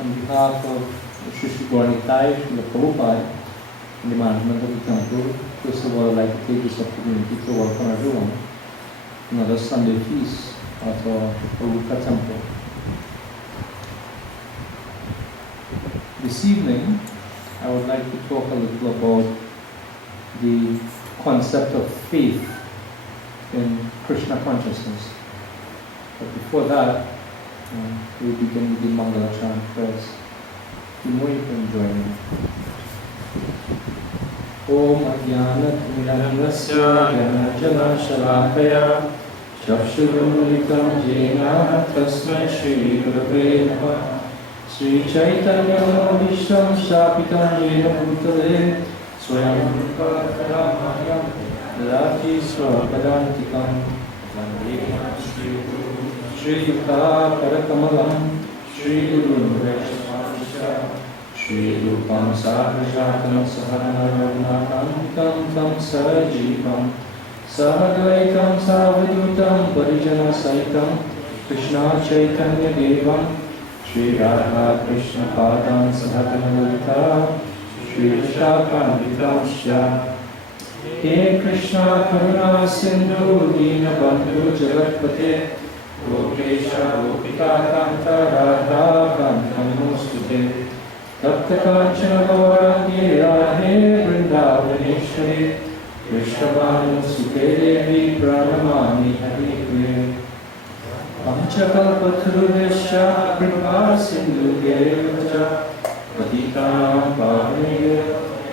on behalf of Sri Gauranitai, Srila Prabhupada, and the management of the temple, first of all, I'd like to take this opportunity to welcome everyone to another Sunday feast at our Prabhupada temple. This evening, I would like to talk a little about the concept of faith in Krishna consciousness. But before that, we begin with the Mangala chant first. You know you can join me. Om Ajnana Timirandasya Jnana Shalakaya Chakshurumilitam Jena Tasmai Shri Gurave Namaha Sri Chaitanya Manavishram Shapitam Jena Bhutale Swayam Rupa Lati Swapadantikam Vandekam Shri Guru Shri Yuka Parakamalam Shri Guru Vaishnava Shri Rupam Sahajatam Sahanarvanatam Tam Sajivam Sahadvaitam Savadutam Parijana Saitam Krishna Chaitanya Devam Shri Radha Krishna Padam Sahatanalita Shri Vishakam He Krishna Karuna Sindhu Dinabandhu Jagatpate Gopesha Gopika Kanta Radha Kanta Namostute Tapta Kanchana Gaurangye Radhe Vrindavaneshwari Vrishabhanu Sute Devi Pranamami Harikwe Panchakalpataruvesha Kripa Sindhu Gevacha Patitanam Pavanaya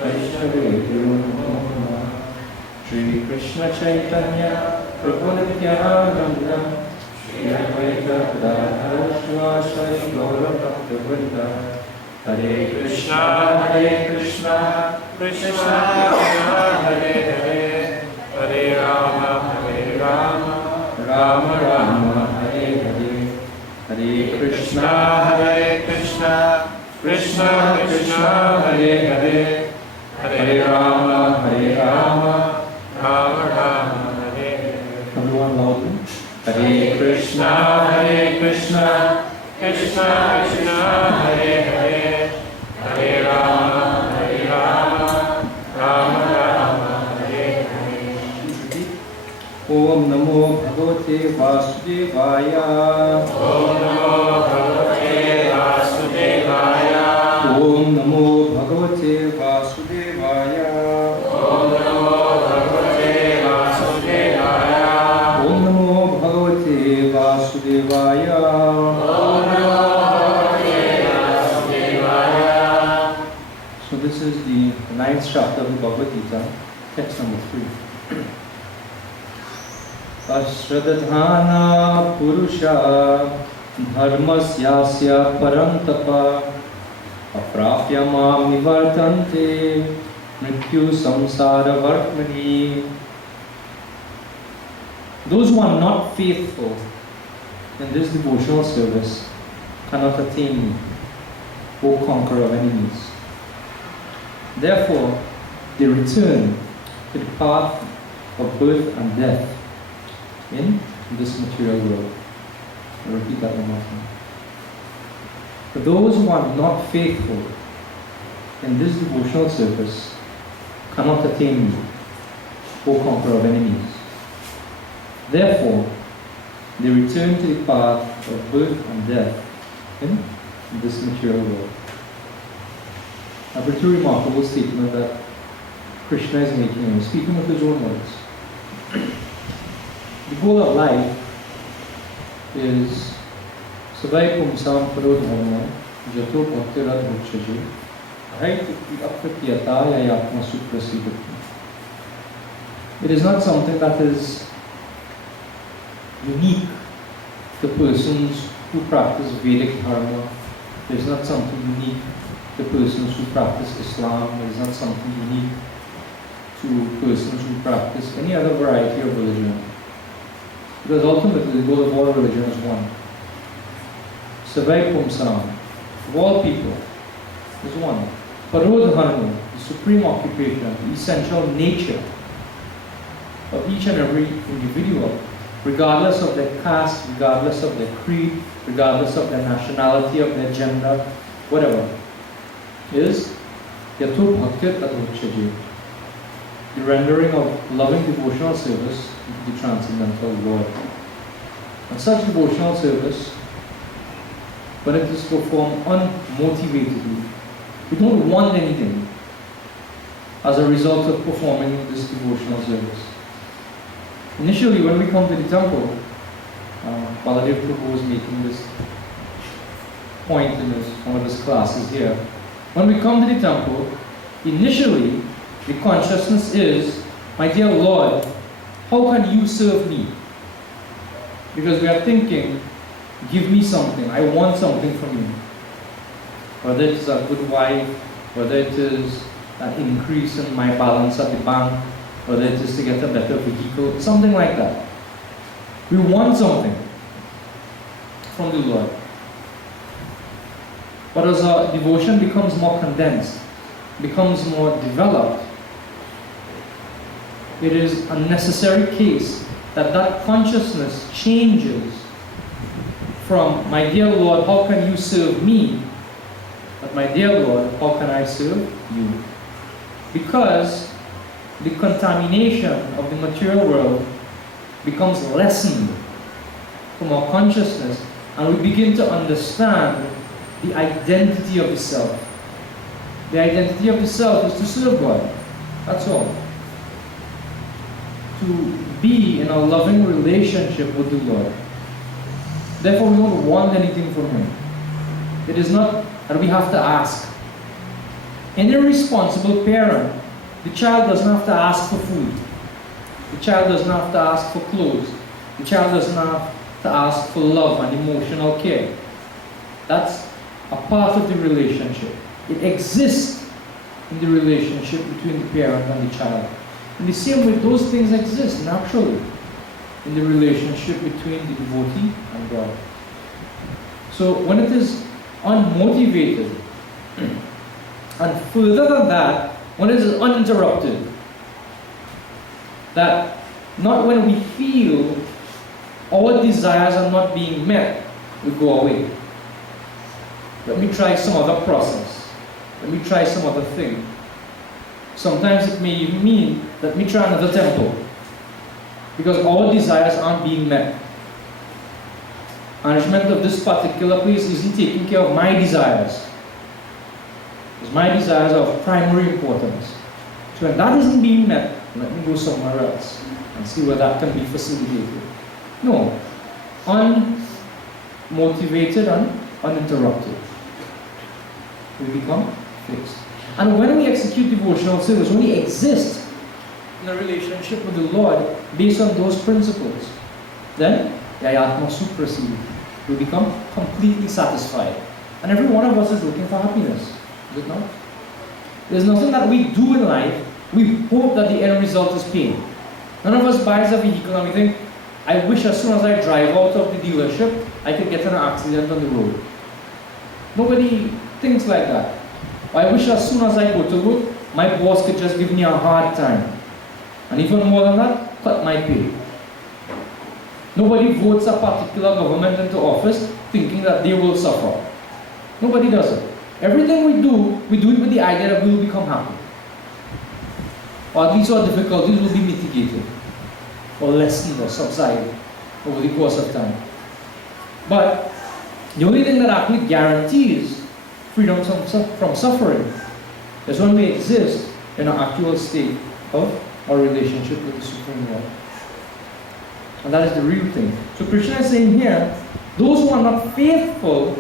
Vaishnave Shri Krishna Chaitanya Prabhu Nityananda Shri Advaita Gadadhara Shivasari Gaura Bhaktivinoda Hare Krishna Krishna Krishna Hare Hare Hare Rama Rama Rama Hare Hare Hare Krishna Krishna Krishna Krishna Hare Hare Hare Rama Rama Rama Hare Hare. Everyone loudly. Hare Krishna Krishna Krishna Hare Hare Hare Rama Rama Hare Hare. Om Namo Bhagavate Vasudevaya. Om Namo Bhagavate Vasudevaya. Om Namo Bhagavate Vasudevaya. Om Namo Bhagavate Vasudevaya. Om Namo Bhagavate Vasudevaya. Om Namo Bhagavate Vasudevaya. So this is the 9th chapter of the Bhagavad Gita, text number 3. Ashradhana Purusha Dharmasyasya Parantapa Aprapya Mam Nivartante Mrityu Samsara Vartmani. Those who are not faithful in this devotional service cannot attain me, O conqueror of enemies. Therefore, they return to the path of birth and death in this material world. I repeat that one more time. For those who are not faithful in this devotional service cannot attain me, O conqueror of enemies. Therefore, they return to the path of birth and death in this material world. A pretty remarkable statement that Krishna is making, and speaking with his own words. The goal of life is Savai Pumsam Parodhama Jato Bhaktirat Bhukshaji Haiti Apratyata Yayatma Suprasidati. It is not something that is unique to persons who practice Vedic Dharma. It is not something unique to persons who practice Islam. It is not something unique to persons who practice any other variety of religion. Because ultimately the goal of all religion is one. Savai Pumsam, of all people, is one. Parodharma, the supreme occupation, the essential nature of each and every individual, regardless of their caste, regardless of their creed, regardless of their nationality, of their gender, whatever, is Yato Bhaktit Adhochaji, the rendering of loving devotional service to the Transcendental Lord. And such devotional service, when it is performed unmotivatedly, we don't want anything as a result of performing this devotional service. Initially, when we come to the temple, Baladev Prabhu was making this point in one of his classes here. When we come to the temple, initially, the consciousness is, my dear Lord, how can you serve me? Because we are thinking, give me something, I want something from you. Whether it is a good wife, whether it is an increase in my balance at the bank, whether it is to get a better vehicle, something like that. We want something from the Lord. But as our devotion becomes more condensed, becomes more developed, it is a necessary case that that consciousness changes from, my dear Lord, how can you serve me? But my dear Lord, how can I serve you? Because the contamination of the material world becomes lessened from our consciousness, and we begin to understand the identity of the self. The identity of the self is to serve God. That's all. To be in a loving relationship with the Lord. Therefore, we don't want anything from Him. It is not that we have to ask. Any responsible parent, the child doesn't have to ask for food. The child doesn't have to ask for clothes. The child doesn't have to ask for love and emotional care. That's a part of the relationship. It exists in the relationship between the parent and the child. In the same way, those things exist naturally in the relationship between the devotee and God. So when it is unmotivated, and further than that, when it is uninterrupted, that not when we feel our desires are not being met, we go away. Let me try some other process. Let me try some other thing. Sometimes it may even mean, let me try another temple. Because our desires aren't being met. Management of this particular place isn't taking care of my desires. Because my desires are of primary importance. So when that isn't being met, let me go somewhere else and see where that can be facilitated. No. Unmotivated and uninterrupted. We become fixed. And when we execute devotional service, when we exist in a relationship with the Lord based on those principles, then Yayatma Suprasidi. We become completely satisfied. And every one of us is looking for happiness. Is it not? There's nothing that we do in life, we hope that the end result is pain. None of us buys a vehicle and we think, I wish as soon as I drive out of the dealership, I could get in an accident on the road. Nobody thinks like that. I wish as soon as I go to work, my boss could just give me a hard time. And even more than that, cut my pay. Nobody votes a particular government into office thinking that they will suffer. Nobody does it. Everything we do it with the idea that we will become happy. Or at least our difficulties will be mitigated, or lessened, or subside over the course of time. But the only thing that actually guarantees freedom from suffering is when we exist in an actual state of our relationship with the Supreme Lord. And that is the real thing. So Krishna is saying here, those who are not faithful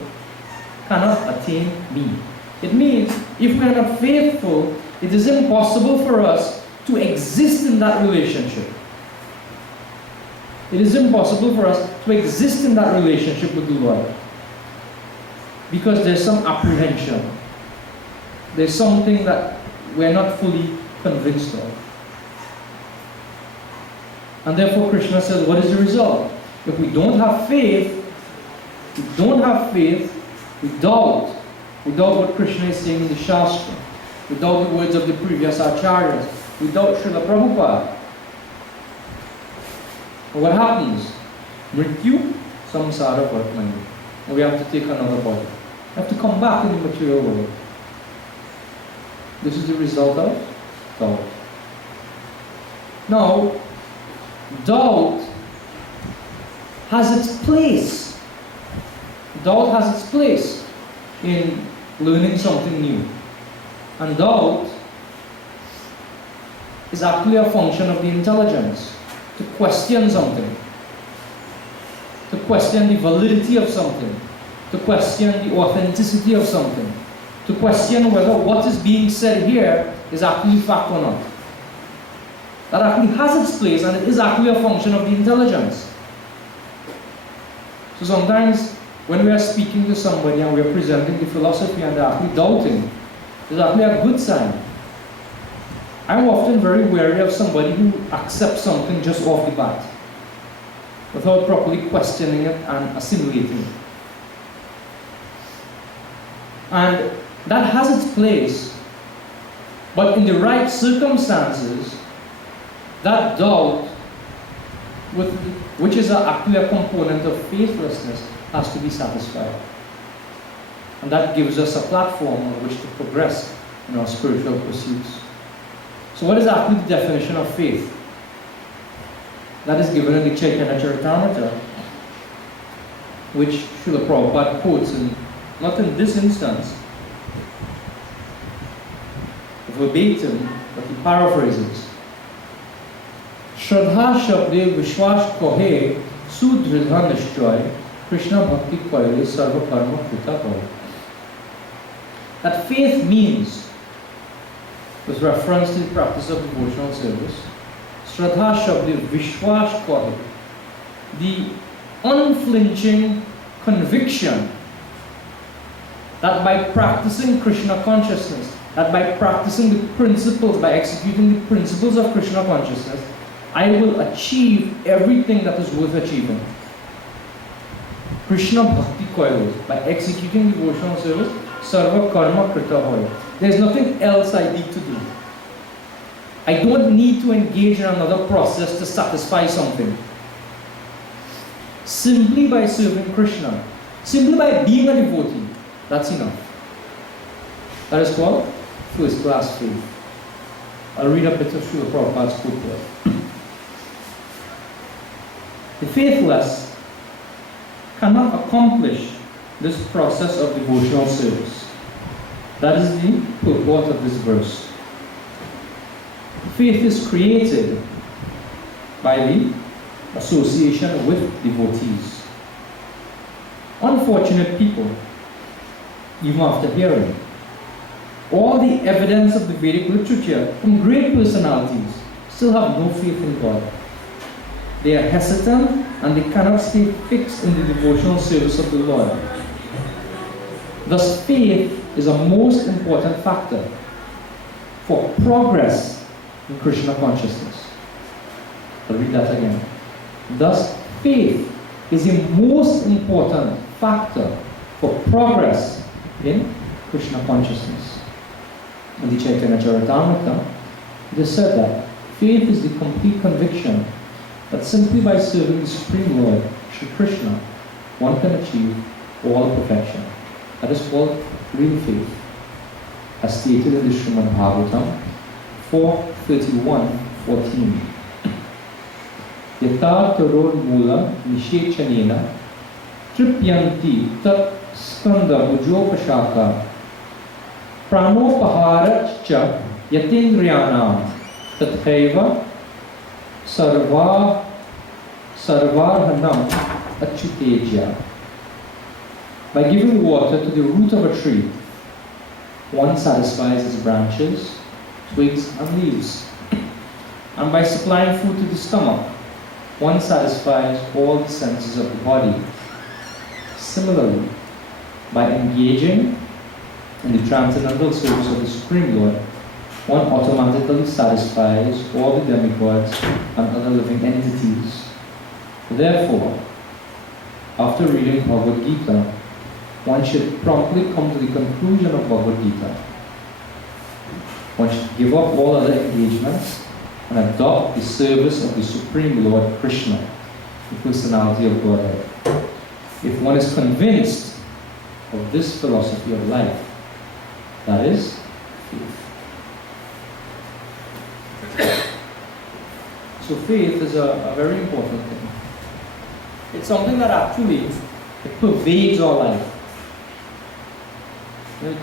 cannot attain me. It means if we are not faithful, it is impossible for us to exist in that relationship. It is impossible for us to exist in that relationship with the Lord. Because there's some apprehension. There's something that we're not fully convinced of. And therefore Krishna says, what is the result? If we don't have faith, we doubt what Krishna is saying in the Shastra, we doubt the words of the previous acharyas, we doubt Srila Prabhupada. But what happens? Mrityu samsara vartmani. And we have to take another body. have to come back in the material world. This is the result of doubt. Now, doubt has its place. Doubt has its place in learning something new. And doubt is actually a function of the intelligence to question something, to question the validity of something, to question the authenticity of something, to question whether what is being said here is actually fact or not. That actually has its place, and it is actually a function of the intelligence. So sometimes when we are speaking to somebody and we are presenting the philosophy and they're actually doubting, it's actually a good sign. I'm often very wary of somebody who accepts something just off the bat, without properly questioning it and assimilating it. And that has its place, but in the right circumstances, that doubt, which is actually a component of faithlessness, has to be satisfied. And that gives us a platform on which to progress in our spiritual pursuits. So what is actually the definition of faith? That is given in the Chaitanya Charitamrita, which Srila Prabhupada quotes, not in this instance, verbatim, but he paraphrases. Shraddha Shabde Vishwash Kohe Sudridha Nishchoy Krishna Bhakti Koile Sarva Karma Krita Hoy. That faith means, with reference to the practice of devotional service, Shraddha Shabde Vishwash Kohe, the unflinching conviction that by practicing Krishna consciousness, that by practicing the principles, by executing the principles of Krishna consciousness, I will achieve everything that is worth achieving. Krishna Bhakti Koil, by executing devotional service, Sarva Karma Krita Hoy. There is nothing else I need to do. I don't need to engage in another process to satisfy something. Simply by serving Krishna, simply by being a devotee, that's enough. That is called first class faith. I'll read a bit of Srila Prabhupada's quote here. The faithless cannot accomplish this process of devotional service. That is the purport of this verse. Faith is created by the association with devotees. Unfortunate people, even after hearing all the evidence of the Vedic literature from great personalities, still have no faith in God. They are hesitant and they cannot stay fixed in the devotional service of the Lord. Thus, faith is a most important factor for progress in Krishna consciousness. I'll read that again. Thus, faith is a most important factor for progress in Krishna consciousness. In the Chaitanya Charitamrita, it is said that faith is the complete conviction that simply by serving the Supreme Lord, Sri Krishna, one can achieve all perfection. That is called real faith, as stated in the Srimad Bhagavatam 4:31-14. Yata tarod mula nishechanena tripyanti tat skanda bhujopashaka pranopahara cha yatindriyanam tathaiva sarvarhanam achyuteja. By giving water to the root of a tree, one satisfies its branches, twigs, and leaves. And by supplying food to the stomach, one satisfies all the senses of the body. Similarly, by engaging in the transcendental service of the Supreme Lord, one automatically satisfies all the demigods and other living entities. Therefore, after reading Bhagavad Gita, one should promptly come to the conclusion of Bhagavad Gita. One should give up all other engagements and adopt the service of the Supreme Lord Krishna, the personality of Godhead. If one is convinced of this philosophy of life. That is faith. So faith is a very important thing. It's something that actually it pervades our life.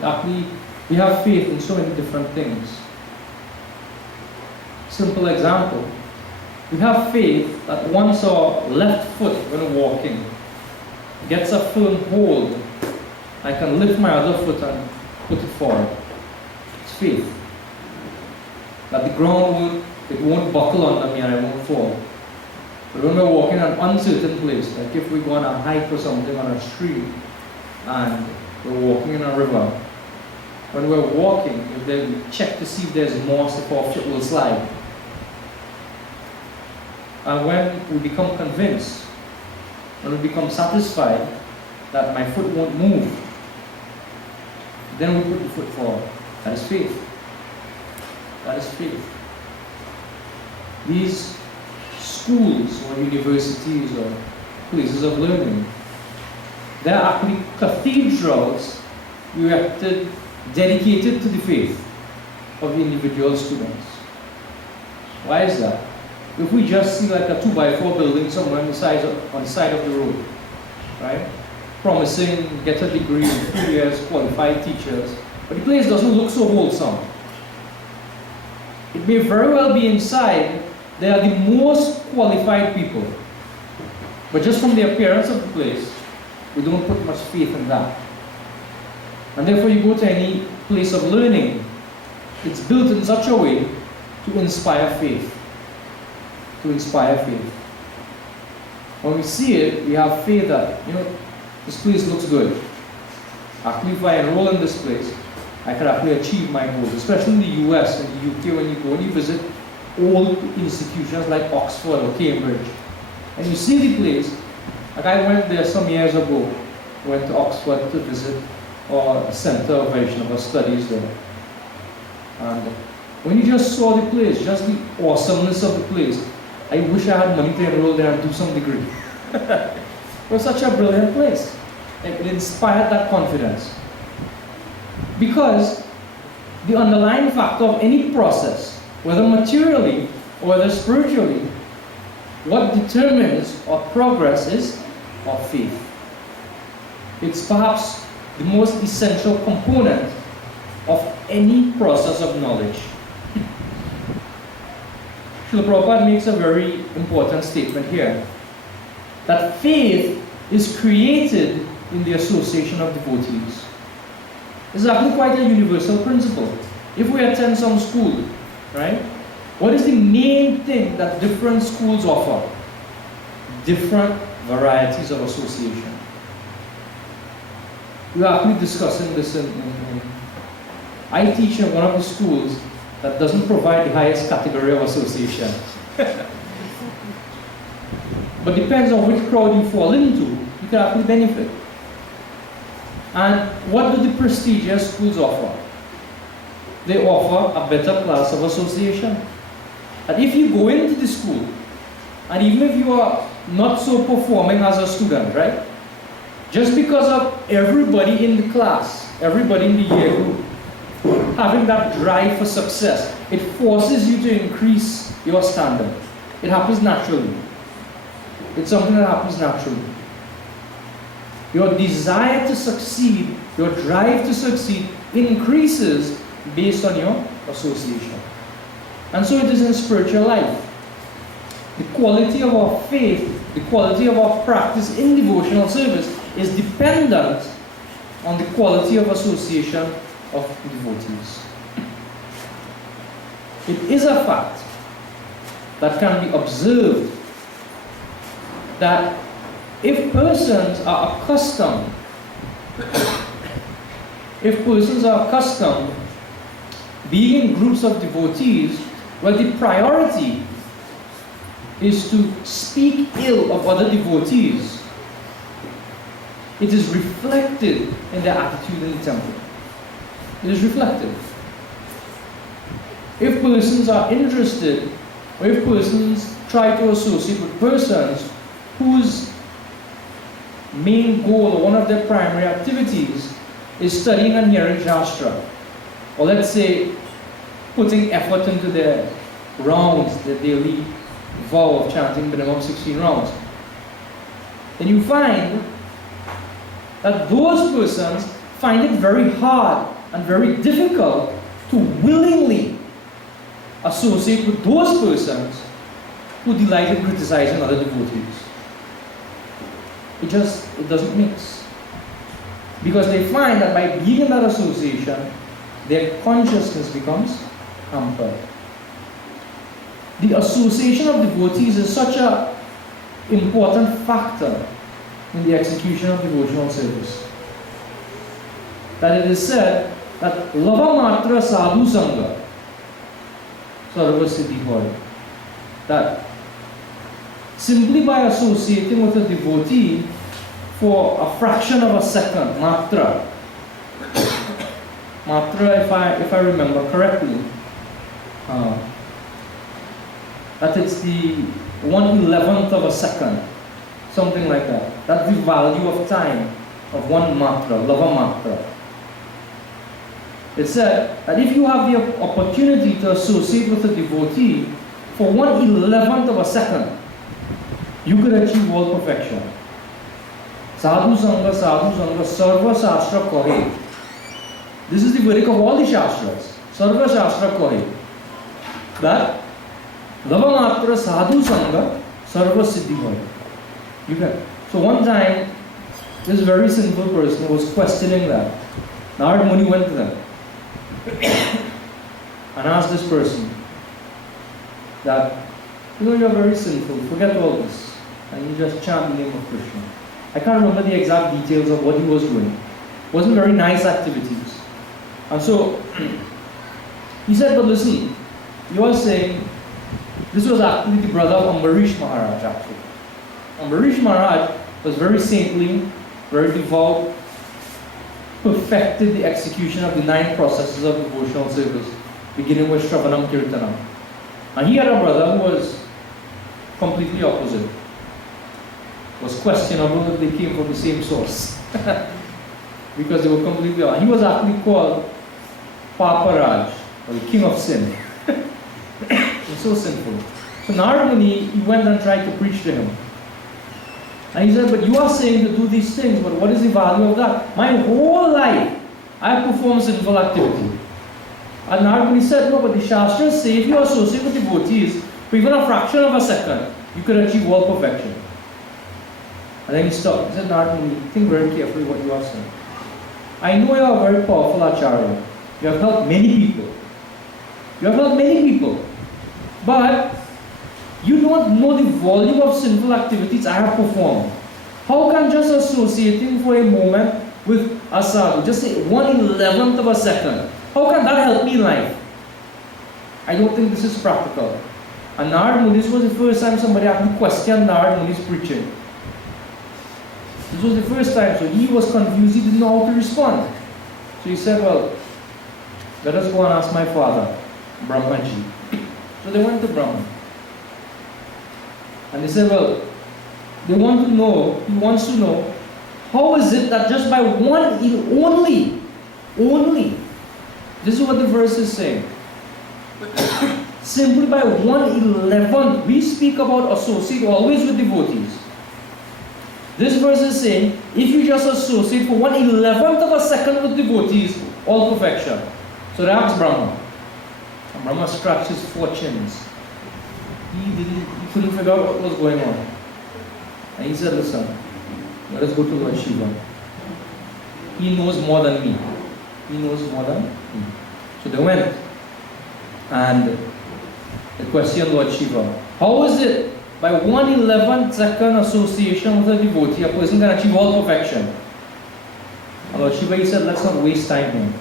Actually, we have faith in so many different things. Simple example. We have faith that once our left foot, when walking, gets a firm hold, I can lift my other foot and put it forward. It's faith. That the ground won't buckle under me and I won't fall. But when we're walking in an uncertain place, like if we go on a hike or something on a stream, and we're walking in a river, when we're walking, if we check to see if there's moss, if our foot will slide. And when we become convinced, when we become satisfied that my foot won't move, then we put the foot forward. That is faith. That is faith. These schools or universities or places of learning, they're actually cathedrals erected, dedicated to the faith of the individual students. Why is that? If we just see like a 2x4 building somewhere on the side of the road, right? Promising, get a degree in 3 years, qualified teachers, but the place doesn't look so wholesome. It may very well be inside, they are the most qualified people. But just from the appearance of the place, we don't put much faith in that. And therefore you go to any place of learning, it's built in such a way to inspire faith. To inspire faith. When we see it, we have faith that, this place looks good. Actually, if I enroll in this place, I can actually achieve my goals. Especially in the US and the UK, when you go and you visit old institutions like Oxford or Cambridge, and you see the place. Like I went there some years ago, went to Oxford to visit a center of Vaishnava studies there. And when you just saw the place, just the awesomeness of the place, I wish I had money to enroll there and do some degree. It was such a brilliant place. It inspired that confidence. Because the underlying factor of any process, whether materially or whether spiritually, what determines our progress is our faith. It's perhaps the most essential component of any process of knowledge. Srila Prabhupada makes a very important statement here, that faith is created in the association of devotees. This is actually quite a universal principle. If we attend some school, right, what is the main thing that different schools offer? Different varieties of association. We are actually discussing this I teach in one of the schools that doesn't provide the highest category of association. But depends on which crowd you fall into, you can actually benefit. And what do the prestigious schools offer? They offer a better class of association. And if you go into the school, and even if you are not so performing as a student, right? Just because of everybody in the class, everybody in the year group, having that drive for success, it forces you to increase your standard. It happens naturally. It's something that happens naturally. Your desire to succeed, your drive to succeed increases based on your association. And so it is in spiritual life. The quality of our faith, the quality of our practice in devotional service is dependent on the quality of association of devotees. It is a fact that can be observed that if persons are accustomed being in groups of devotees where the priority is to speak ill of other devotees, it is reflected in their attitude in the temple. It is reflected. If persons are interested, or if persons try to associate with persons whose main goal, or one of their primary activities, is studying and hearing Shastra. Or let's say, putting effort into their rounds, their daily vow of chanting minimum 16 rounds, then you find that those persons find it very hard and very difficult to willingly associate with those persons who delight in criticizing other devotees. It doesn't mix. Because they find that by being in that association, their consciousness becomes hampered. The association of devotees is such an important factor in the execution of devotional service that it is said that lava matra sadhu sangha sarva siddhi hoy, that simply by associating with a devotee for a fraction of a second, matra, if I remember correctly, that it's the 1/11th of a second, something like that. That's the value of time of one matra, lava matra. It said that if you have the opportunity to associate with a devotee for 1/11th of a second, you could achieve all perfection. Sadhu Sangha, Sarva Shastra Kohe. This is the verdict of all the Shastras. Sarva Shastra Kohe. That Lava Matra Sadhu Sangha, Sarva Siddhi Hoy. You get. So one time, this very sinful person was questioning that. Narad Muni went to them and asked this person that, you're very sinful, forget all this, and you just chant the name of Krishna. I can't remember the exact details of what he was doing. It wasn't very nice activities. And so, he said, but listen, you are saying, this was actually the brother of Ambarish Maharaj actually. Ambarish Maharaj was very saintly, very devout, perfected the execution of the 9 processes of devotional service, beginning with Shravanam Kirtanam. And he had a brother who was completely opposite. It was questionable if they came from the same source. Because they were completely opposite. He was actually called Paparaj, or the king of sin. He's so sinful. So Narad Muni, he went and tried to preach to him. And he said, but you are saying to do these things, but what is the value of that? My whole life, I have performed sinful activity. And Narad Muni said, no, but the Shastras say if you associate with devotees for even a fraction of a second, you could achieve all perfection. And then he stopped. He said, Narad Muni, think very carefully what you are saying. I know you are a very powerful Acharya. You have helped many people. You have helped many people. But you don't know the volume of sinful activities I have performed. How can just associating for a moment with a sadhu, just say 1/11th of a second, how can that help me in life? I don't think this is practical. And Narad Muni, this was the first time somebody actually questioned Narad Muni's preaching. This was the first time, so he was confused, he didn't know how to respond. So he said, well, let us go and ask my father, Brahmaji. So they went to Brahma. And they said, well, he wants to know, how is it that just by only, this is what the verse is saying, simply by 1/11, we speak about associate always with devotees. This verse is saying, if you just associate for 1/11th of a second with devotees, all perfection. So they asked Brahma. And Brahma scratched his 4 chins. He couldn't figure out what was going on. And he said, listen, let us go to Lord Shiva. He knows more than me. He knows more than me. So they went. And they questioned Lord Shiva. How is it by 1/11th second association with a devotee, a person can achieve all perfection? And Lord Shiva, he said, let's not waste time here.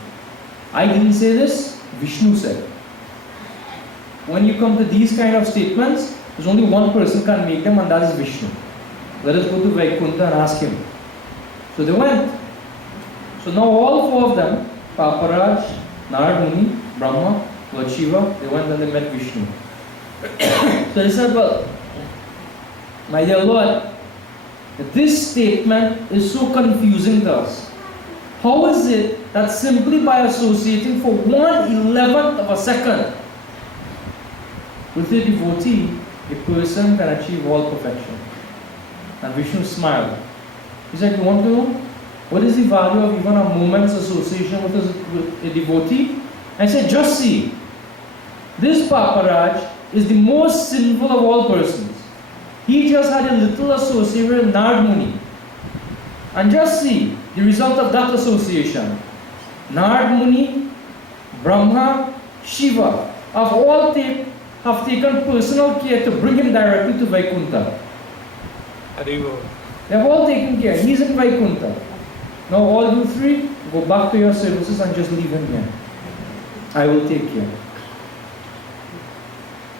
I didn't say this, Vishnu said. When you come to these kind of statements, there's only one person can make them, and that is Vishnu. Let us go to Vaikuntha and ask him. So they went. So now all 4 of them, Paparaj, Narad Muni, Brahma, Lord Shiva, they went and they met Vishnu. So they said, well, my dear Lord, This statement is so confusing to us. How is it that simply by associating for 1/11th of a second with a devotee, a person can achieve all perfection? And Vishnu smiled. He said, you want to know what is the value of even a moment's association with a devotee? I said, just see. This Paparaj is the most sinful of all persons. He just had a little association with Narad Muni. And just see the result of that association. Narad Muni, Brahma, Shiva have all have taken personal care to bring him directly to Vaikuntha. They have all taken care. He's in Vaikuntha. Now all you three, go back to your services and just leave him here. I will take care.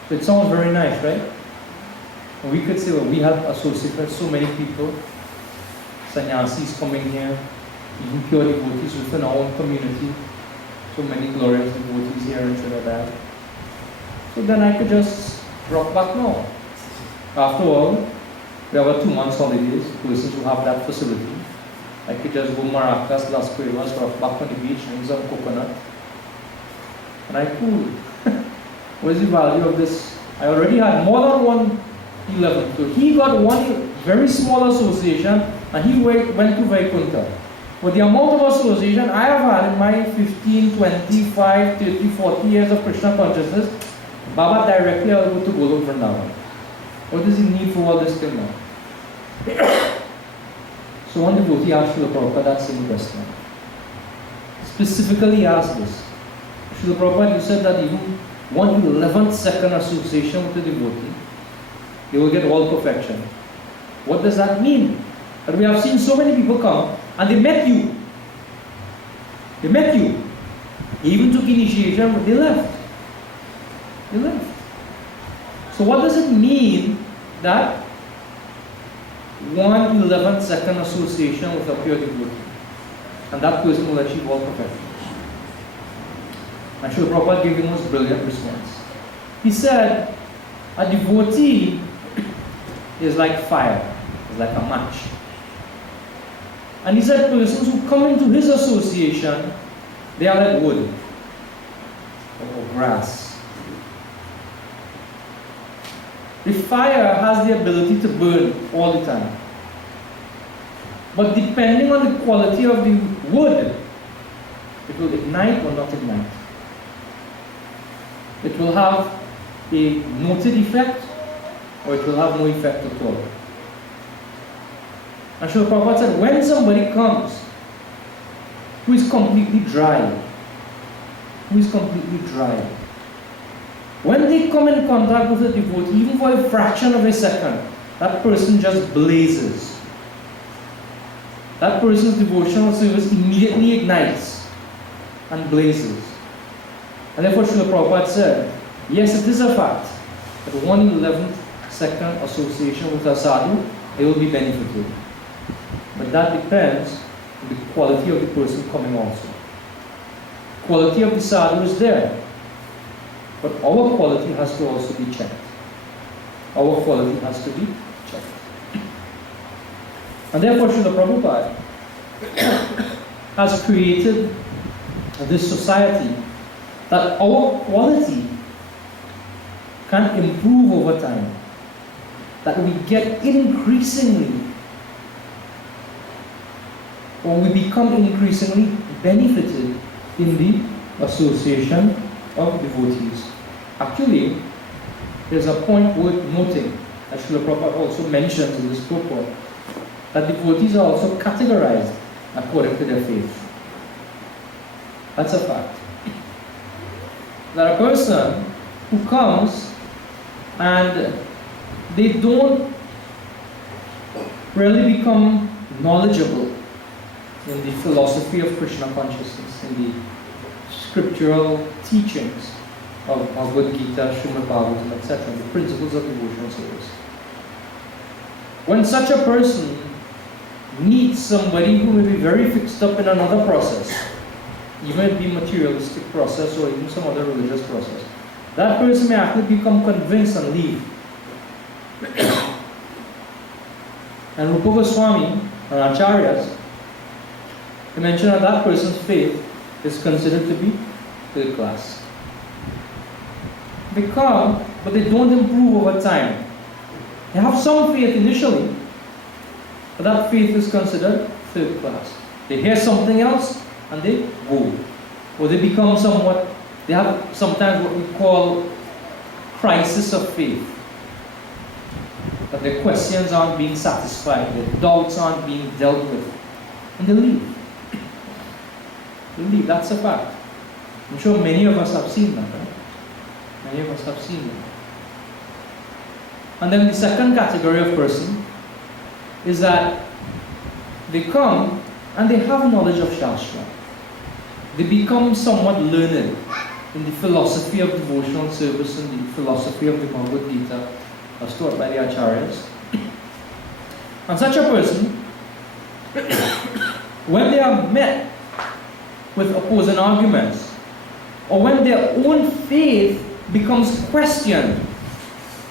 So it sounds very nice, right? And we could say, well, we have associated with so many people, sannyasis coming here, even pure devotees within our own community, so many glorious devotees here in Trinidad. So then I could just drop back now. After all, we have a 2 months holidays, persons who have that facility. I could just go Maracas, Las Cuevas, drop back on the beach, drink some coconut, and I cool. What is the value of this? I already had more than 1/11. So he got one very small association and he went to Vaikuntha. But the amount of association I have had in my 15, 25, 30, 40 years of Krishna consciousness, Baba directly I will go to Golok Vrindavan. What is the need for all this thing now? So one devotee asked Srila Prabhupada that same question. Specifically asked this. Srila Prabhupada, you said that even 1/11th second association with the devotee, they will get all perfection. What does that mean? But we have seen so many people come and they met you. They met you. They even took initiation, but they left. They left. So what does it mean that 1/11th second association with a pure devotee? And that person will achieve all perfection. And Srila Prabhupada gave the most brilliant response. He said, a devotee is like fire, is like a match. And he said persons who come into his association, they are like wood or grass. The fire has the ability to burn all the time. But depending on the quality of the wood, it will ignite or not ignite. It will have a noted effect or it will have no effect at all. And Srila Prabhupada said, when somebody comes who is completely dry, when they come in contact with a devotee, even for a fraction of a second, that person just blazes. That person's devotional service immediately ignites and blazes. And therefore Srila Prabhupada said, yes, it is a fact that 1/11th second association with a sadhu, they will be benefited. But that depends on the quality of the person coming also. Quality of the sadhu is there, but our quality has to also be checked. Our quality has to be checked. And therefore Srila Prabhupada has created this society that our quality can improve over time. That we get increasingly, or we become increasingly benefited in the association of devotees. Actually, there's a point worth noting, as Srila Prabhupada also mentions in this purport, that devotees are also categorized according to their faith. That's a fact. That a person who comes and they don't really become knowledgeable in the philosophy of Krishna consciousness, in the scriptural teachings of Bhagavad Gita, Srimad Bhagavatam, etc., the principles of devotional service. When such a person meets somebody who may be very fixed up in another process, even it be materialistic process or even some other religious process, that person may actually become convinced and leave. and Rupa Goswami and Acharyas, they mention that that person's faith is considered to be third class. They come, but they don't improve over time. They have some faith initially, but that faith is considered third class. They hear something else and they go. Or they become somewhat, they have sometimes what we call crisis of faith. That their questions aren't being satisfied, their doubts aren't being dealt with. And they leave. They leave, that's a fact. I'm sure many of us have seen that, right? Many of us have seen that. And then the second category of person is that they come and they have knowledge of Shastra. They become somewhat learned in the philosophy of devotional service and the philosophy of the Bhagavad Gita as taught by the Acharyas. And such a person, when they are met with opposing arguments, or when their own faith becomes questioned,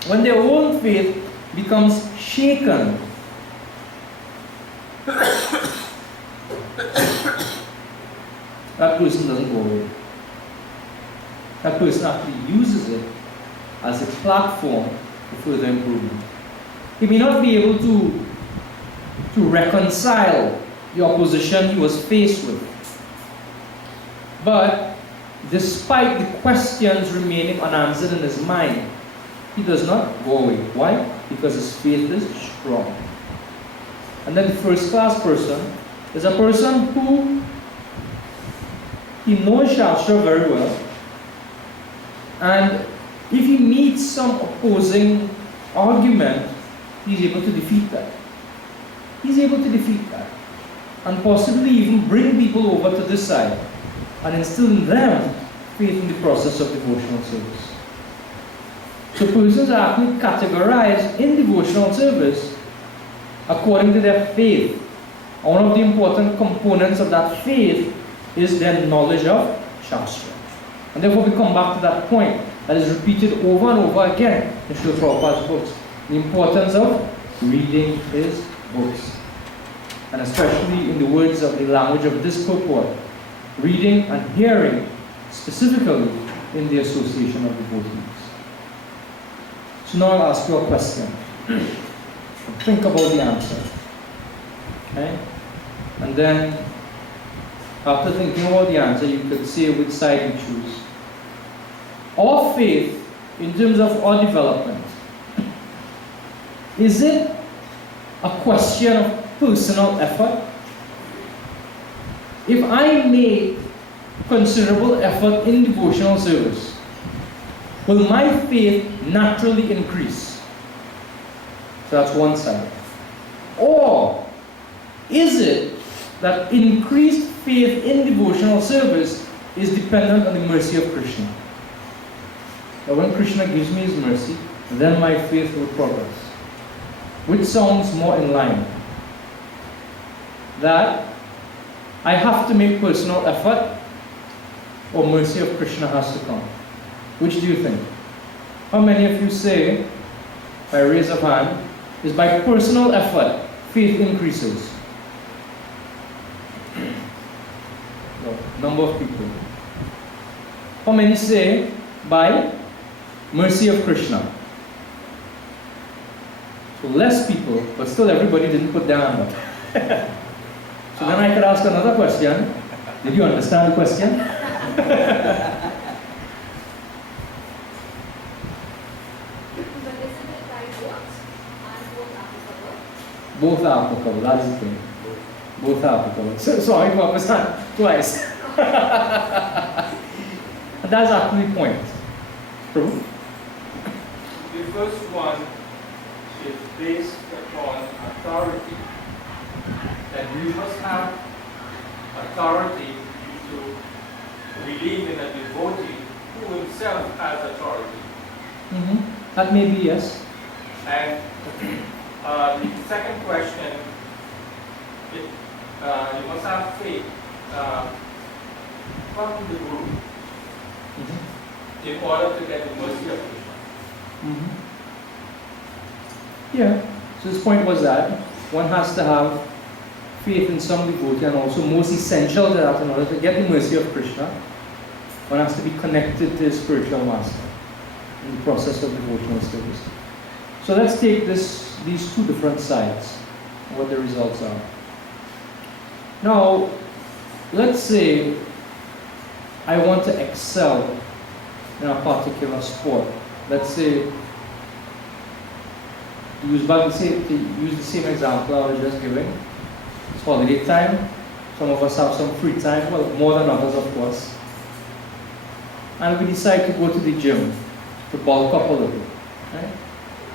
when their own faith becomes shaken, that person doesn't go away. That person actually uses it as a platform for further improvement. He may not be able to reconcile the opposition he was faced with. But despite the questions remaining unanswered in his mind, he does not go away. Why? Because his faith is strong. And then the first class person is a person who he knows Shastra very well, and if he meets some opposing argument, he's able to defeat that. He's able to defeat that. And possibly even bring people over to this side and instill in them faith in the process of devotional service. So persons are actually categorized in devotional service according to their faith. And one of the important components of that faith is their knowledge of Shastra. And therefore we come back to that point that is repeated over and over again in Srila Prabhupada's books. The importance of reading his books. And especially in the words of the language of this purport, reading and hearing specifically in the association of devotees. So now I'll ask you a question. Think about the answer. Okay? And then after thinking about the answer, you could say which side you choose. Our faith, in terms of our development, is it a question of personal effort? If I make considerable effort in devotional service, will my faith naturally increase? So that's one side. Or is it that increased faith in devotional service is dependent on the mercy of Krishna? That when Krishna gives me his mercy, then my faith will progress. Which sounds more in line? That I have to make personal effort, or mercy of Krishna has to come? Which do you think? How many of you say, by raise of hand, is by personal effort, faith increases? No, number of people. How many say, by mercy of Krishna? So less people, but still everybody didn't put their hand up. So then I could ask another question. Did you understand the question? Both are applicable, that's the thing. Both are applicable. So, sorry for understand twice. And that's actually the point. Prabhu? The first one is based upon authority. That you must have authority to believe in a devotee who himself has authority. That may be yes. And the second question, you must have faith from the Guru in order to get the mercy of Krishna. Yeah. So his point was that one has to have faith in some devotee, and also most essential to that, in order to get the mercy of Krishna, one has to be connected to his spiritual master in the process of devotional service. So let's take these two different sides, and what the results are. Now, let's say I want to excel in a particular sport. Let's say, to use the same example I was just giving, it's holiday time. Some of us have some free time, well, more than others, of course. And we decide to go to the gym to bulk up a little, right?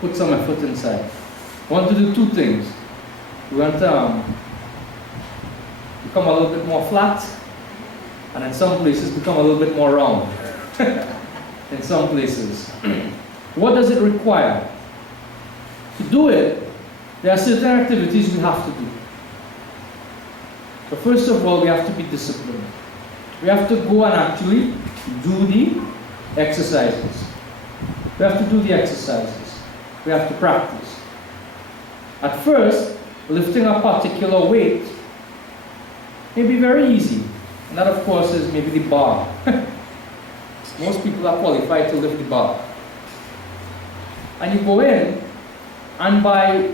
Put some effort inside. We want to do two things. We want to become a little bit more flat, and in some places become a little bit more round. In some places. What does it require? To do it, there are certain activities we have to do. So first of all, we have to be disciplined. We have to go and actually do the exercises. We have to do the exercises. We have to practice. At first, lifting a particular weight may be very easy. And that, of course, is maybe the bar. Most people are qualified to lift the bar. And you go in, and by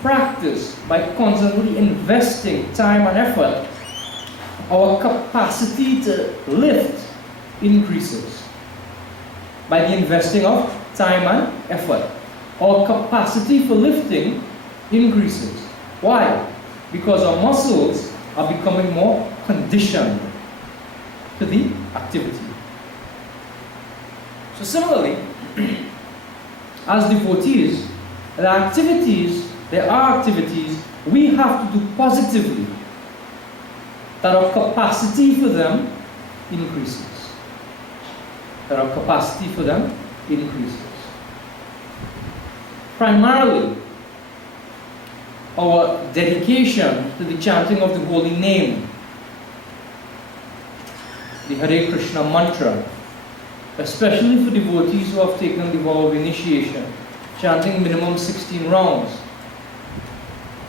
practice, by constantly investing time and effort, our capacity to lift increases. By the investing of time and effort, our capacity for lifting increases. Why? Because our muscles are becoming more conditioned to the activity. So similarly, as devotees, there are activities we have to do positively, that our capacity for them increases. Primarily, our dedication to the chanting of the holy name, the Hare Krishna mantra, especially for devotees who have taken the vow of initiation, chanting minimum 16 rounds.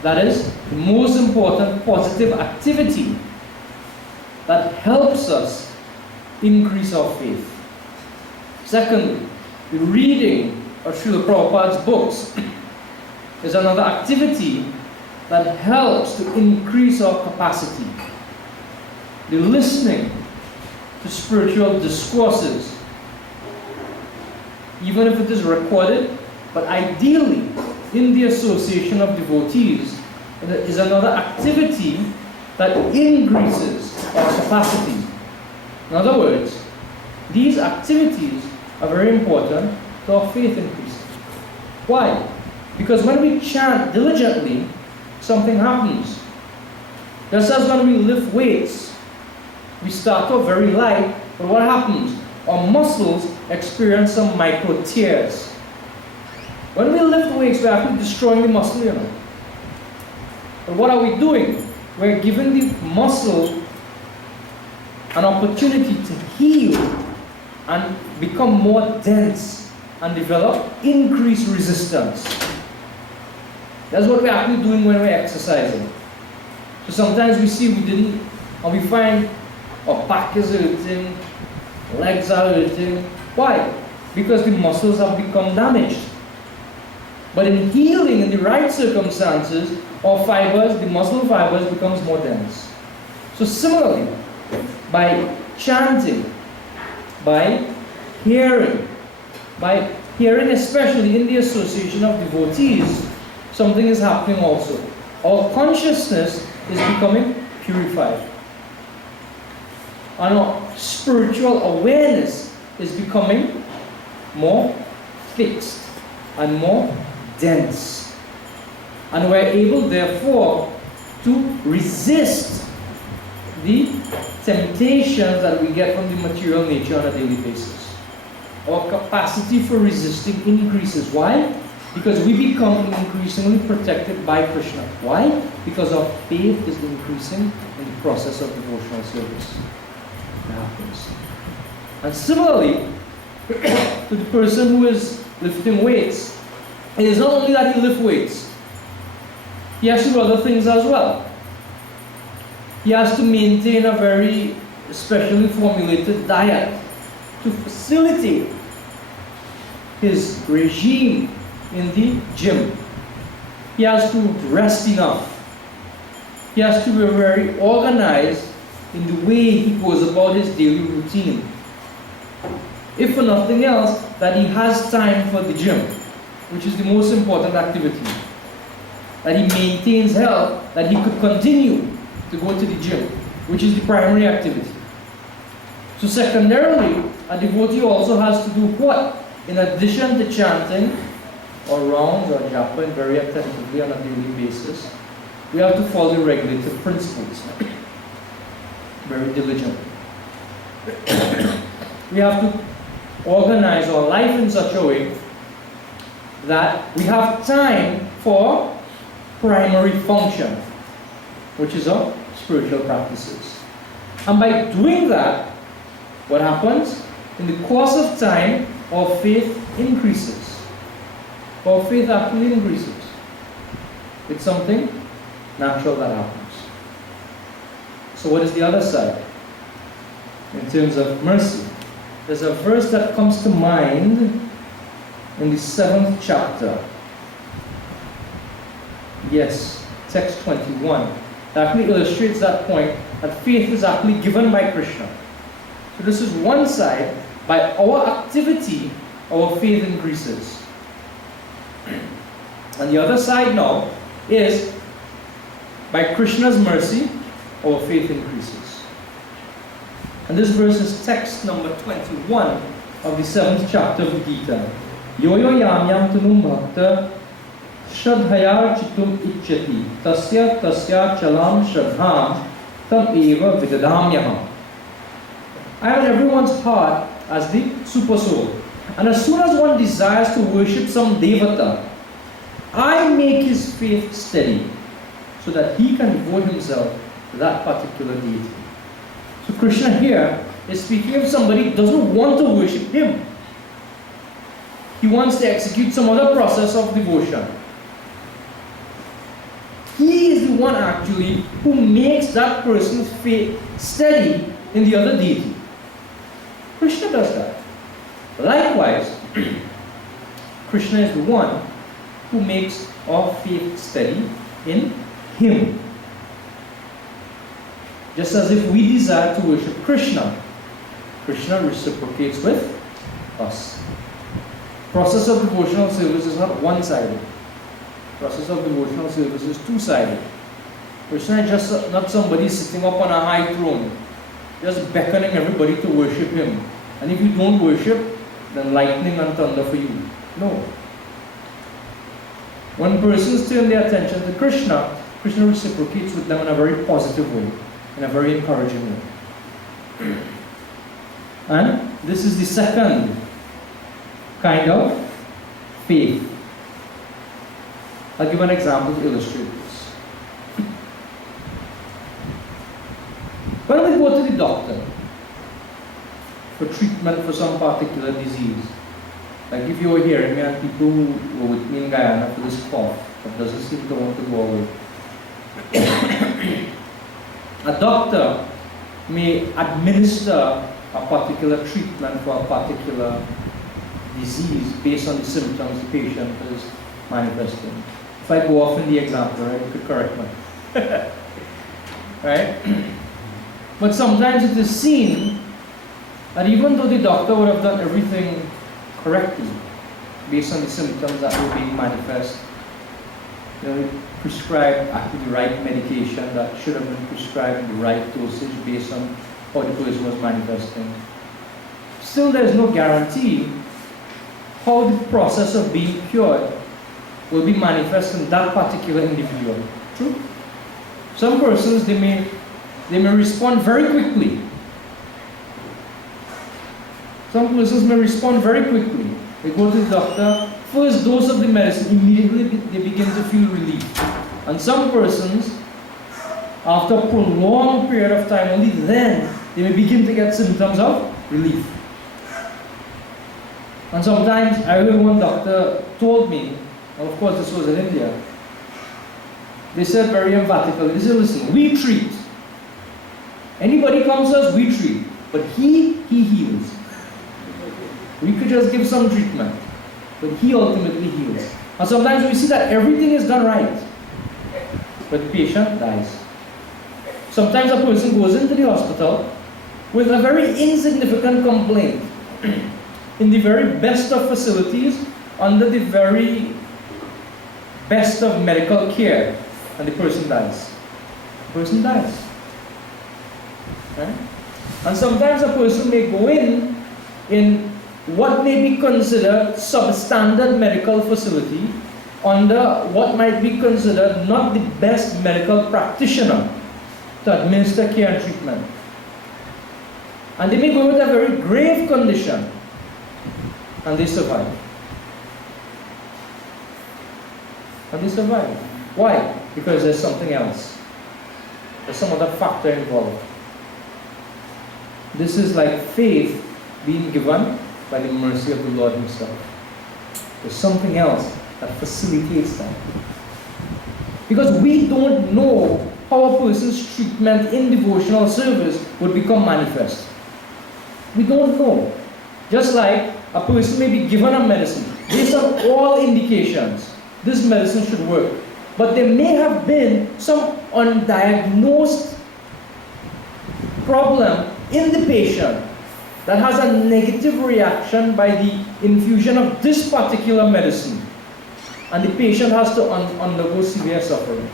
That is the most important positive activity that helps us increase our faith. Secondly, the reading of Srila Prabhupada's books is another activity that helps to increase our capacity. The listening to spiritual discourses, even if it is recorded, but ideally in the association of devotees, is another activity that increases our capacity. In other words, these activities are very important to our faith increasing. Why? Because when we chant diligently, something happens. Just as when we lift weights, we start off very light, but what happens? Our muscles experience some micro tears. When we lift weights, we're actually destroying the muscle, you know. But what are we doing? We're giving the muscle an opportunity to heal and become more dense and develop increased resistance. That's what we're actually doing when we're exercising. So sometimes we see and we find our back is hurting, legs are hurting. Why? Because the muscles have become damaged. But in healing, in the right circumstances, our fibers, the muscle fibers, becomes more dense. So similarly, by chanting, by hearing especially in the association of devotees, something is happening also. Our consciousness is becoming purified. And our spiritual awareness is becoming more fixed and more dense. And we're able, therefore, to resist the temptations that we get from the material nature on a daily basis. Our capacity for resisting increases. Why? Because we become increasingly protected by Krishna. Why? Because our faith is increasing in the process of devotional service. That happens. And similarly, to the person who is lifting weights, it is not only that he lifts weights. he has to do other things as well. He has to maintain a very specially formulated diet to facilitate his regime in the gym. He has to rest enough. He has to be very organized in the way he goes about his daily routine. If for nothing else, that he has time for the gym, which is the most important activity. That he maintains health, that he could continue to go to the gym, which is the primary activity. So secondarily, a devotee also has to do what? In addition to chanting, or rounds, or japa very attentively on a daily basis, we have to follow regulative principles. Very diligently. We have to organize our life in such a way that we have time for primary function, which is our spiritual practices. And by doing that, what happens? In the course of time, our faith increases. Our faith actually increases. It's something natural that happens. So what is the other side? In terms of mercy, there's a verse that comes to mind in the 7th chapter. Yes, text 21. That actually illustrates that point, that faith is actually given by Krishna. So this is one side. By our activity, our faith increases. And the other side now is, by Krishna's mercy, our faith increases. And this verse is text number 21 of the 7th chapter of the Gita. Yo-yo yam tunum bhakta shradhaya chitum ichyati tasya chalam shradham tam eva vidadamyaham. I am in everyone's heart as the super soul. And as soon as one desires to worship some devata, I make his faith steady so that he can devote himself to that particular deity. So Krishna here is speaking of somebody who doesn't want to worship him. He wants to execute some other process of devotion. He is the one actually who makes that person's faith steady in the other deity. Krishna does that. Likewise, Krishna is the one who makes our faith steady in him. Just as if we desire to worship Krishna, Krishna reciprocates with us. Process of devotional service is not one-sided. Process of devotional service is two-sided. Krishna is just not somebody sitting up on a high throne, just beckoning everybody to worship him. And if you don't worship, then lightning and thunder for you. No. When persons turn their attention to Krishna, Krishna reciprocates with them in a very positive way, in a very encouraging way. And this is the second kind of faith. I'll give an example to illustrate this. When we go to the doctor for treatment for some particular disease, like if you were hearing me and people who were with me in Guyana for this cough that doesn't seem to want to go away, a doctor may administer a particular treatment for a particular disease based on the symptoms the patient is manifesting. If I go off in the example, right, you could correct me. Right? But sometimes it is seen that even though the doctor would have done everything correctly based on the symptoms that were being manifest, prescribed actually the right medication that should have been prescribed in the right dosage based on how the person was manifesting. Still, there is no guarantee how the process of being cured will be manifest in that particular individual. True? Some persons, they may respond very quickly. Some persons may respond very quickly. They go to the doctor, first dose of the medicine, immediately they begin to feel relief. And some persons, after a prolonged period of time, only then they may begin to get symptoms of relief. And sometimes, I heard one doctor told me, and of course this was in India, they said very emphatically, they said, listen, we treat. Anybody comes to us, we treat. But he heals. We could just give some treatment, but he ultimately heals. And sometimes we see that everything is done right, but the patient dies. Sometimes a person goes into the hospital with a very insignificant complaint in the very best of facilities, under the very best of medical care, and the person dies. The person dies. Right? And sometimes a person may go in what may be considered substandard medical facility under what might be considered not the best medical practitioner to administer care and treatment. And they may go with a very grave condition and they survive. And they survive. Why? Because there's something else. There's some other factor involved. This is like faith being given by the mercy of the Lord Himself. There's something else that facilitates that. Because we don't know how a person's treatment in devotional service would become manifest. We don't know. Just like a person may be given a medicine, based on all indications, this medicine should work. But there may have been some undiagnosed problem in the patient that has a negative reaction by the infusion of this particular medicine. And the patient has to undergo severe suffering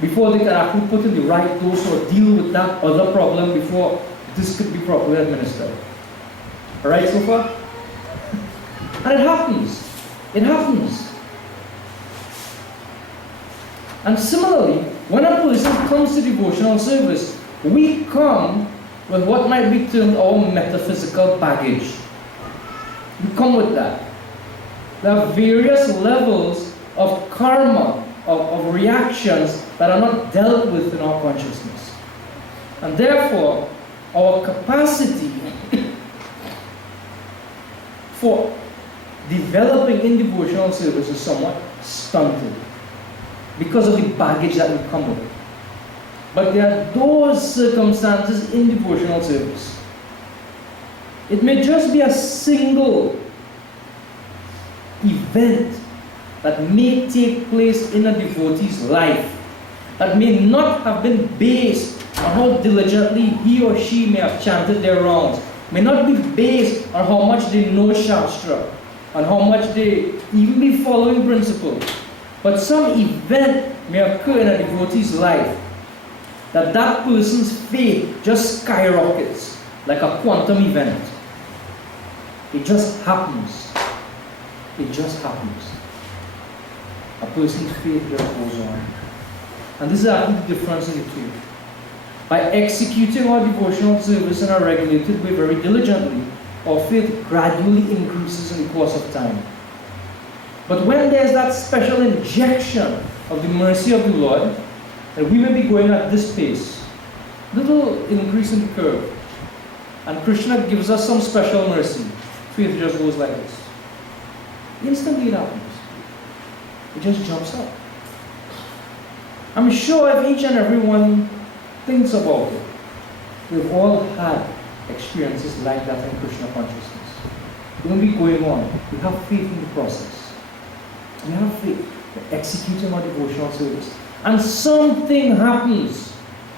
before they can actually put in the right dose or deal with that other problem before this could be properly administered. Alright so far? And it happens. It happens. And similarly, when a person comes to devotional service, we come with what might be termed our metaphysical baggage. We come with that. There are various levels of karma, of reactions that are not dealt with in our consciousness. And therefore, our capacity for developing in devotional service is somewhat stunted because of the baggage that we come with. But there are those circumstances in devotional service. It may just be a single event that may take place in a devotee's life that may not have been based on how diligently he or she may have chanted their rounds, may not be based on how much they know Shastra, on how much they even be following principles. But some event may occur in a devotee's life that person's faith just skyrockets like a quantum event. It just happens. It just happens. A person's faith just goes on. And this is actually the difference in the two. By executing our devotional service in a regulated way very diligently, our faith gradually increases in the course of time. But when there's that special injection of the mercy of the Lord, that we may be going at this pace, little increase in the curve, and Krishna gives us some special mercy, faith just goes like this. Instantly it happens. It just jumps up. I'm sure if each and every one thinks about it, we've all had experiences like that in Krishna consciousness. It won't be going on. We have faith in the process. We have faith. We're executing our devotional service. And something happens,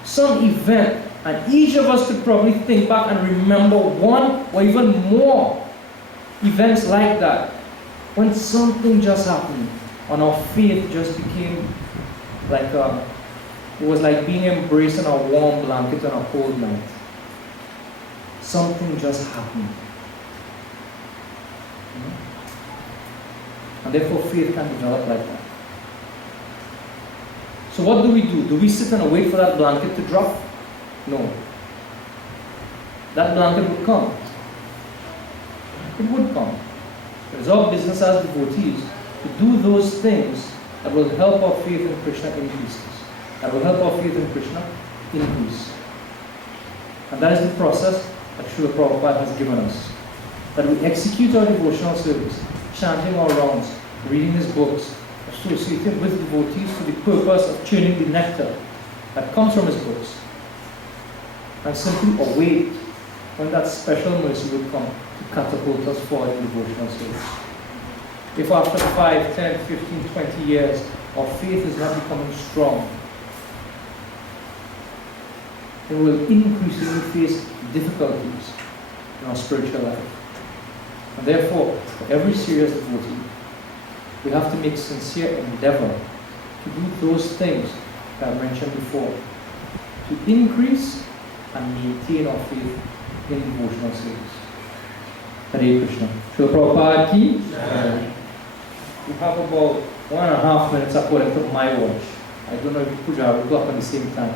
some event, and each of us could probably think back and remember one or even more events like that, when something just happened and our faith just became like it was like being embraced in a warm blanket on a cold night. Something just happened. And therefore faith can develop like that. So what do? Do we sit and wait for that blanket to drop? No. That blanket would come. It would come. It's our business as devotees to do those things that will help our faith in Krishna increase. That will help our faith in Krishna increase. And that is the process that Srila Prabhupada has given us. That we execute our devotional service, chanting our rounds, reading his books, associated with devotees for the purpose of churning the nectar that comes from his books, and simply await when that special mercy would come to catapult us forward in devotional service. If after 5, 10, 15, 20 years our faith is not becoming strong, then we will increasingly face difficulties in our spiritual life. And therefore, for every serious devotee, we have to make sincere endeavor to do those things that I mentioned before, to increase and maintain our faith in devotional service. Hare Krishna. Srila Prabhupada ki. We have about 1.5 minutes according to my watch. I don't know if you put our clock at the same time.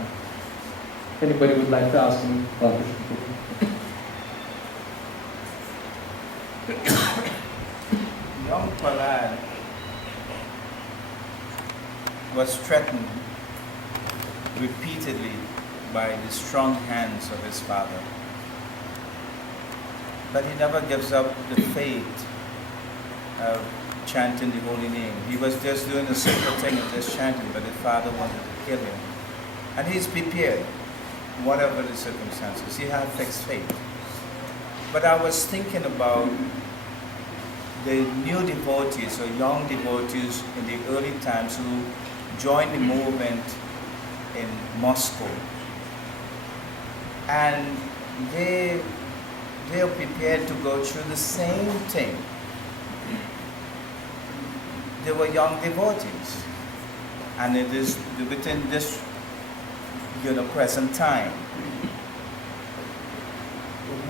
If anybody would like to ask me about Krishna. Young Prahlad was threatened repeatedly by the strong hands of his father. But he never gives up the faith of chanting the holy name. He was just doing a simple thing of just chanting, but his father wanted to kill him. And he's prepared, whatever the circumstances. He had fixed faith. But I was thinking about the new devotees or young devotees in the early times who joined the movement in Moscow. And they are prepared to go through the same thing. They were young devotees. And it is within this present time.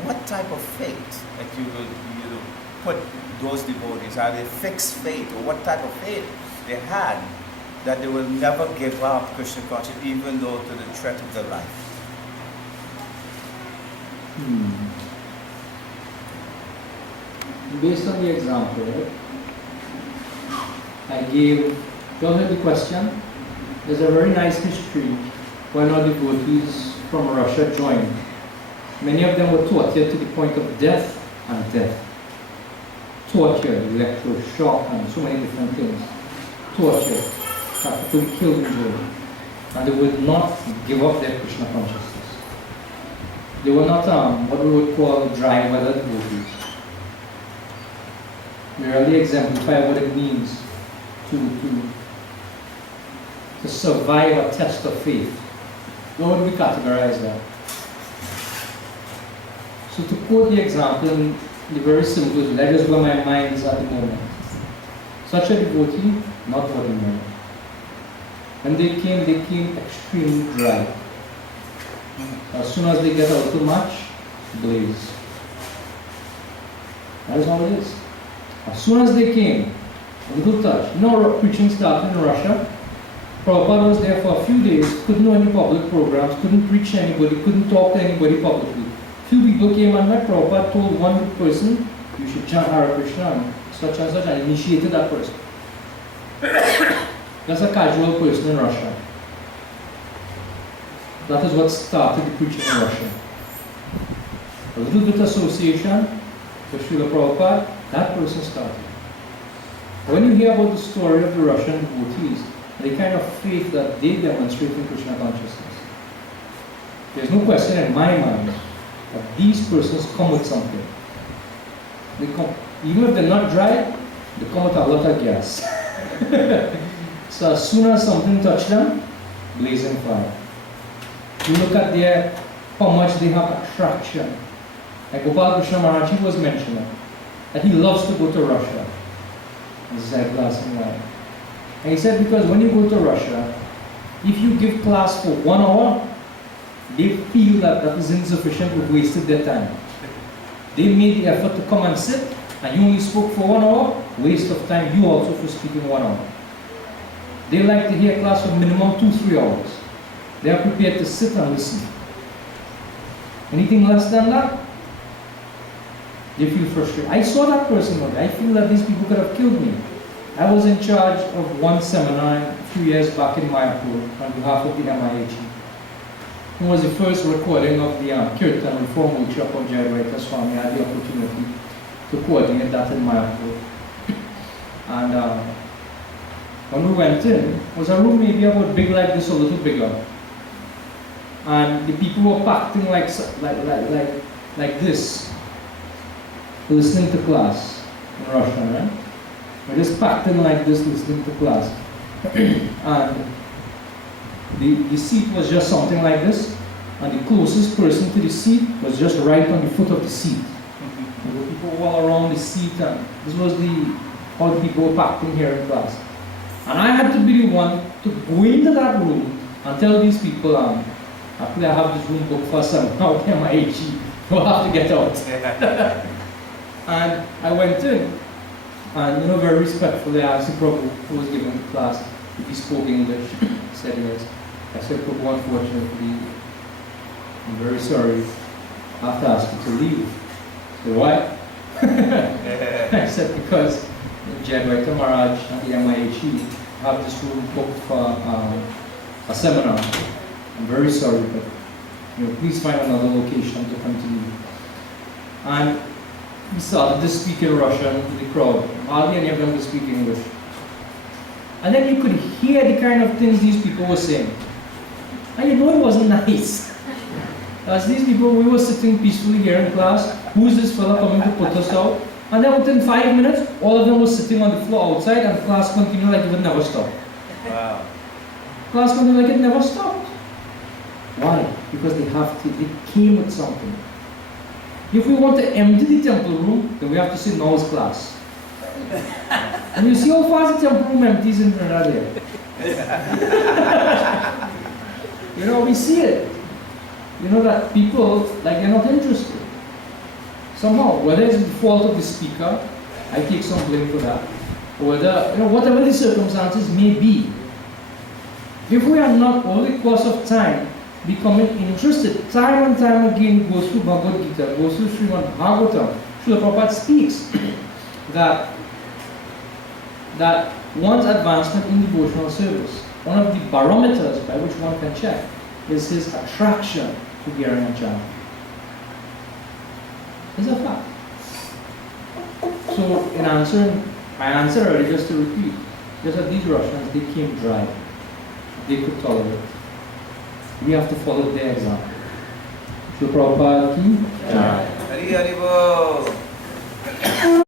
What type of faith that you will put those devotees? Are they fixed faith, or what type of faith they had that they will never give up Krishna consciousness even though to the threat of their life? Based on the example, right, I gave, you all heard the question? There's a very nice history when our devotees from Russia joined. Many of them were tortured to the point of death and death. Torture, electroshock, and so many different things. Torture, practically killed in jail. And they would not give up their Krishna consciousness. They were not what we would call dry weather devotees. Merely exemplify what it means to survive a test of faith. How would we categorize that? So to quote the example in the very simple, that is where my mind is at the moment. Such a devotee, not ordinary. When they came extremely dry. As soon as they get out too much, blaze. That is all it is. As soon as they came, a little touch. You know, preaching started in Russia. Prabhupada was there for a few days, couldn't do any public programs, couldn't preach to anybody, couldn't talk to anybody publicly. Few people came and met Prabhupada, told one person, you should chant Hare Krishna and such, and initiated that person. That's a casual person in Russia. That is what started the preaching in Russia. A little bit association with Srila Prabhupada, that person started. When you hear about the story of the Russian devotees, the kind of faith that they demonstrate in Krishna consciousness, there's no question in my mind that these persons come with something. They come, even if they're not dry, they come with a lot of gas. So as soon as something touches them, blazing fire. You look at how much they have attraction. Like Gopal Krishna Maharaj was mentioning that he loves to go to Russia. This is a glass of wine. And he said because when you go to Russia, if you give class for 1 hour, they feel that that is insufficient, you've wasted their time. They made the effort to come and sit, and you only spoke for 1 hour, waste of time, you also for speaking 1 hour. They like to hear class for minimum 2-3 hours. They are prepared to sit and listen. Anything less than that, they feel frustrated. I saw that personally. I feel that these people could have killed me. I was in charge of one seminar a few years back in Mayapur on behalf of the MIH. It was the first recording of the Kirtan Reform Workshop of Jayadvaita Swami. I had the opportunity to coordinate that in Mayapur. And when we went in, was a room maybe about big like this, a little bigger. And the people were packed in like this, listening to class in Russian, right? We're just packed in like this, listening to class. And the seat was just something like this, and the closest person to the seat was just right on the foot of the seat. There were people all around the seat, and this was how the people were packed in here in class. And I had to be the one to go into that room and tell these people, actually I have this room booked for some out here, my HE, you'll have to get out. And I went in, and very respectfully I asked the prabhu who was giving the class if he spoke English. He said yes. I said, Prabhu, unfortunately, I'm very sorry. I have to ask you to leave. He said, why? I said, because Jagwaita Maharaj at the MIHE have this room booked for a seminar. I'm very sorry, but please find another location to continue. And he started to speak in Russian to the crowd. Hardly any of them could speak English. And then you could hear the kind of things these people were saying. And it wasn't nice. As these people, we were sitting peacefully here in class. Who's this fella coming to put us out? And then within 5 minutes, all of them were sitting on the floor outside, and class continued like it would never stop. Wow. Class continued like it never stopped. Why? Because they came with something. If we want to empty the temple room, then we have to say, now is class. And you see how fast the temple room empties in Trinidad here. We see it. That people, they're not interested. Somehow, whether it's the fault of the speaker, I take some blame for that, or whether, whatever the circumstances may be, if we are not, over the course of time, becoming interested, time and time again, goes through Bhagavad Gita, goes through Srimad Bhagavatam, Srila Prabhupada speaks that one's advancement in devotional service, one of the barometers by which one can check is his attraction to hearing and chanting. It's a fact. So, in answering, my answer already, just to repeat, just that these Russians, they came dry. They could tolerate. We have to follow their example. Srila Prabhupada ki jai. Hari Hari Bol.